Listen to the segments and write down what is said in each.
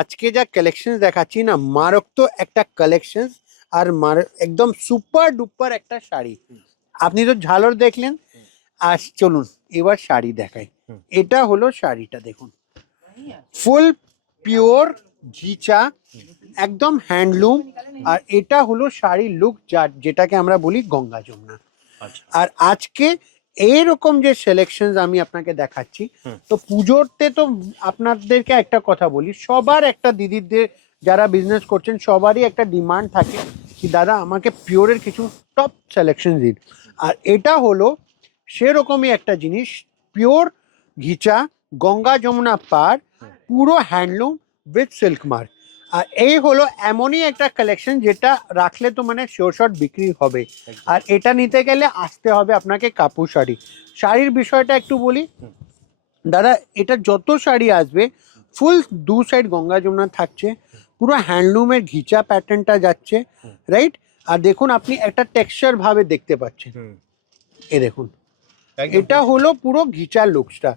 আজকে যা কালেকশন দেখাচ্ছি না, মারাত্মক একটা কালেকশন। আর একদম সুপার ডুপার একটা শাড়ি। আপনি তো ঝালর দেখলেন, আর চলুন এবার শাড়ি দেখাই। এটা হলো শাড়িটা, দেখুন ফুল পিওর ঘিচা, একদম হ্যান্ডলুম। আর এটা হলো শাড়ির লুক, যেটাকে আমরা বলি গঙ্গা যমুনা। আর আজকে এইরকম যে সিলেকশন আমি আপনাকে দেখাচ্ছি, তো পুজোতে তো আপনাদেরকে একটা কথা বলি, সবার একটা দিদিদের যারা বিজনেস করছেন সবারই একটা ডিমান্ড থাকে কি দাদা আমাকে পিওরের কিছু টপ সিলেকশন দিন। আর এটা হলো সেরকমই একটা জিনিস, পিওর ঘিচা, গঙ্গা যমুনা পার, পুরো হ্যান্ডলুম উইথ সিল্ক মার্ক। আর এই হলো এমনই একটা কালেকশন যেটা রাখলে তো মানে শিওর শট বিক্রি হবে। আর এটা নিতে গেলে আসতে হবে আপনাকে কাপুর শাড়ি। শাড়ির বিষয়টা একটু বলি দাদা, এটা যত শাড়ি আসবে ফুল দু সাইড গঙ্গা যমুনা থাকছে, পুরো হ্যান্ডলুমের ঘিচা প্যাটার্নটা যাচ্ছে, রাইট। আর দেখুন আপনি একটা টেক্সচার ভাবে দেখতে পাচ্ছেন, এ দেখুন এটা হলো পুরো ঘিচার লুকসটা।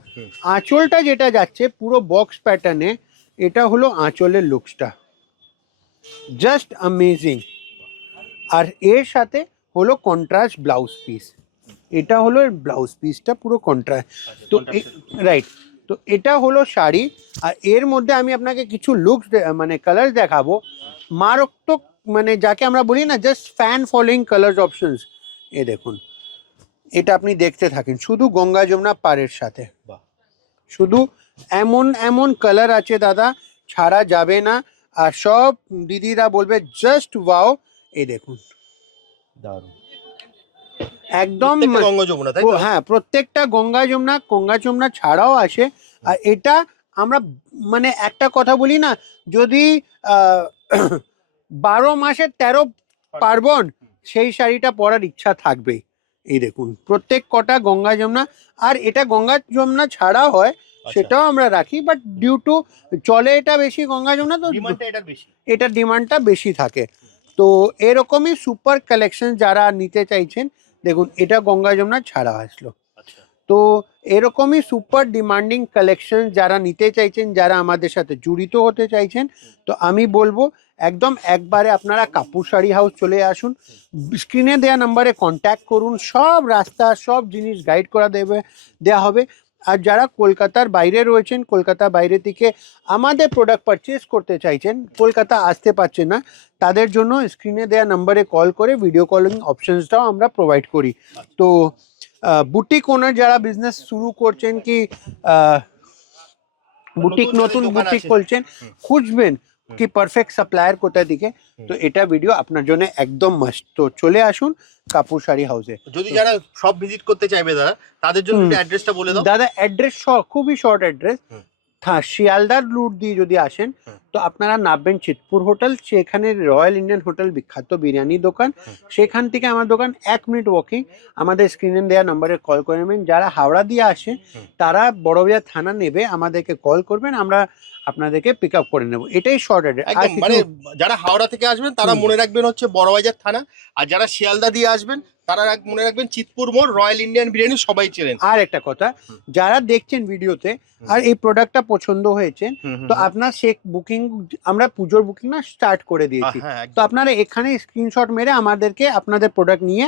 আঁচলটা যেটা যাচ্ছে পুরো বক্স প্যাটার্নে, এটা হলো আঁচলের লুকসটা, জাস্ট অ্যামেজিং। আর এর সাথে হলো কন্ট্রাস্ট ব্লাউজ পিস, এটা হলো ব্লাউজ পিসটা পুরো কন্ট্রাস্ট। তো রাইট, তো এটা হলো শাড়ি। আর এর মধ্যে আমি আপনাকে কিছু লুকস মানে কালার দেখাবো, মারাত্মক, মানে যাকে আমরা বলি না just fan following colour options. এ দেখুন, এটা আপনি দেখতে থাকেন, শুধু গঙ্গা যমুনা পাড়ের সাথে শুধু এমন এমন কালার আছে দাদা, ছাড়া যাবে না। আর সব দিদিরা বলবে জাস্ট ওয়াও। এই দেখুন একদম গঙ্গা যমুনা, তাই তো? হ্যাঁ, প্রত্যেকটা গঙ্গা যমুনা ছাড়াও আসে। আর এটা আমরা মানে একটা কথা বলি না, যদি 12 মাসের 13 পার্বণ সেই শাড়িটা পরার ইচ্ছা থাকবে। এই দেখুন প্রত্যেক কটা গঙ্গা যমুনা। আর এটা গঙ্গা যমুনা ছাড়া হয় সেটাও আমরা রাখি, বাট ডিউ টু চলে এটা বেশি গঙ্গা যমুনা, তো এটার ডিমান্ডটা বেশি থাকে। তো এরকমই সুপার কালেকশন যারা নিতে চাইছেন, দেখুন এটা গঙ্গা যমুনা ছাড়া আসলো। তো এরকমই সুপার ডিমান্ডিং কালেকশন যারা নিতে চাইছেন, যারা আমাদের সাথে জড়িত হতে চাইছেন, তো আমি বলবো একদম একবারে আপনারা কাপুর শাড়ি হাউস চলে আসুন, স্ক্রিনে দেওয়া নাম্বারে কন্ট্যাক্ট করুন, সব রাস্তা সব জিনিস গাইড করা দেওয়া হবে। আর যারা কলকাতার বাইরে রয়েছেন, কলকাতার বাইরে থেকে আমাদের প্রোডাক্ট পারচেস করতে চাইছেন, কলকাতা আসতে পারছেন না, তাদের জন্য স্ক্রিনে দেওয়া নাম্বারে কল করে ভিডিও কলিং অপশনসটাও আমরা প্রোভাইড করি। তো বুটিক ওনার যারা বিজনেস শুরু করছেন কি বুটিক নতুন বুটিক খুলছেন, খুঁজবেন কি পারফেক্ট সাপ্লায়ার কোথা দিকে, তো এটা ভিডিও আপনার জন্য একদম মাস্ট। তো চলে আসুন কাপুর শাড়ি হাউসে। যদি যারা সব ভিজিট করতে চাইবে দাদা, তাদের জন্য অ্যাড্রেসটা বলে দাও দাদা। অ্যাড্রেস খুবই শর্ট অ্যাড্রেস। হ্যাঁ, শিয়ালদার রুট দিয়ে যদি আসেন তো আপনারা নামবেন চিতপুর হোটেল, সেখানে রয়্যাল ইন্ডিয়ান হোটেল বিখ্যাত বিরিয়ানি দোকান, সেখান থেকে আমার দোকান 1 মিনিট ওয়াকিং। আমাদের স্ক্রিনে দেওয়া নাম্বারে কল করে নেবেন। যারা হাওড়া দিয়ে আসে তারা বড়বাজার থানা নেবে, আমাদেরকে কল করবেন, আমরা আপনাদেরকে পিক আপ করে নেবো। এটাই শর্ট অ্যাড্রেস। মানে যারা হাওড়া থেকে আসবেন তারা মনে রাখবেন হচ্ছে বড়বাজার থানা, আর যারা শিয়ালদা দিয়ে আসবেন তারা মনে রাখবেন চিতপুর মোড়, রয়্যাল ইন্ডিয়ান বিরিয়ানি সবাই চেনেন। আর একটা কথা, যারা দেখছেন ভিডিওতে আর এই প্রোডাক্টটা পছন্দ হয়েছে, তো আপনার সে বুকিং, আমরা পুজোর বুকিং না স্টার্ট করে দিয়েছি, তো আপনারা এখানে স্ক্রিনশট মেরে আমাদেরকে আপনাদের প্রোডাক্ট নিয়ে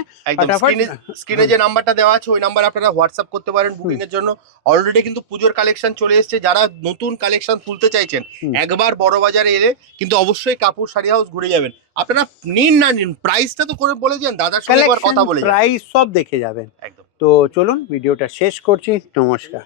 স্ক্রিনে যে নাম্বারটা দেওয়া আছে ওই নাম্বারে আপনারা হোয়াটসঅ্যাপ করতে পারেন বুকিং এর জন্য। অলরেডি কিন্তু পুজোর কালেকশন চলে এসেছে, যারা নতুন কালেকশন তুলতে চাইছেন একবার বড়বাজারে এলে কিন্তু অবশ্যই কাপুর শাড়ি হাউস ঘুরে যাবেন। আপনারা নিন না নিন, প্রাইসটা তো করে বলে দিন, দাদার সঙ্গে কথা বলে প্রাইস সব দেখে যাবেন একদম। তো চলুন ভিডিওটা শেষ করছি, নমস্কার।